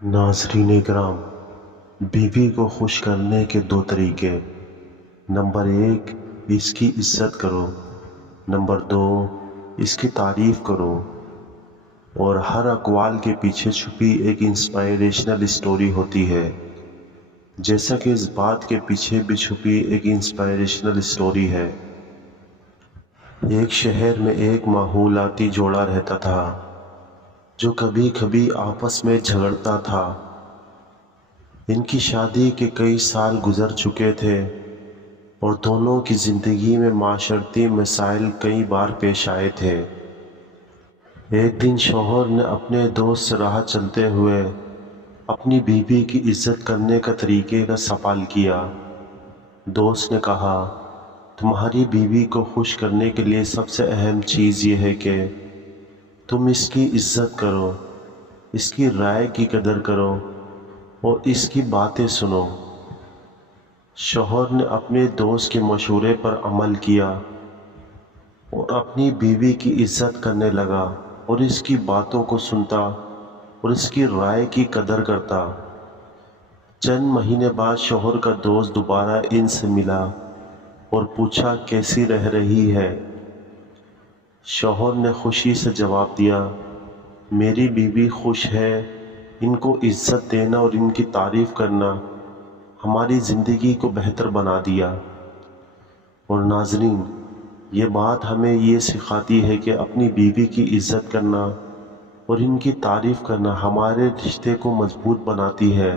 नाज़रीन इकराम, बीवी को खुश करने के दो तरीके। नंबर 1, इसकी इज़्ज़त करो। नंबर 2, इसकी तारीफ़ करो। और हर अक़वाल के पीछे छुपी एक इंस्पायरेशनल स्टोरी होती है, जैसा कि इस बात के पीछे भी छुपी एक इंस्पायरेशनल स्टोरी है। एक शहर में एक माहौलाती जोड़ा रहता था जो कभी कभी आपस में झगड़ता था। इनकी शादी के कई साल गुजर चुके थे और दोनों की ज़िंदगी में माशरती मसाइल कई बार पेश आए थे। एक दिन शौहर ने अपने दोस्त से राह चलते हुए अपनी बीवी की इज़्ज़त करने का तरीके का सवाल किया। दोस्त ने कहा, तुम्हारी बीवी को खुश करने के लिए सबसे अहम चीज़ ये है कि तुम इसकी इज़्ज़त करो, इसकी राय की कदर करो और इसकी बातें सुनो। शौहर ने अपने दोस्त के मशवरे पर अमल किया और अपनी बीवी की इज़्ज़त करने लगा और इसकी बातों को सुनता और इसकी राय की कदर करता। चंद महीने बाद शौहर का दोस्त दोबारा इनसे मिला और पूछा, कैसी रह रही है? शौहर ने खुशी से जवाब दिया, मेरी बीवी खुश है। इनको इज़्ज़त देना और इनकी तारीफ़ करना हमारी ज़िंदगी को बेहतर बना दिया। और नाज़रीन, ये बात हमें ये सिखाती है कि अपनी बीवी की इज़्ज़त करना और इनकी तारीफ़ करना हमारे रिश्ते को मजबूत बनाती है।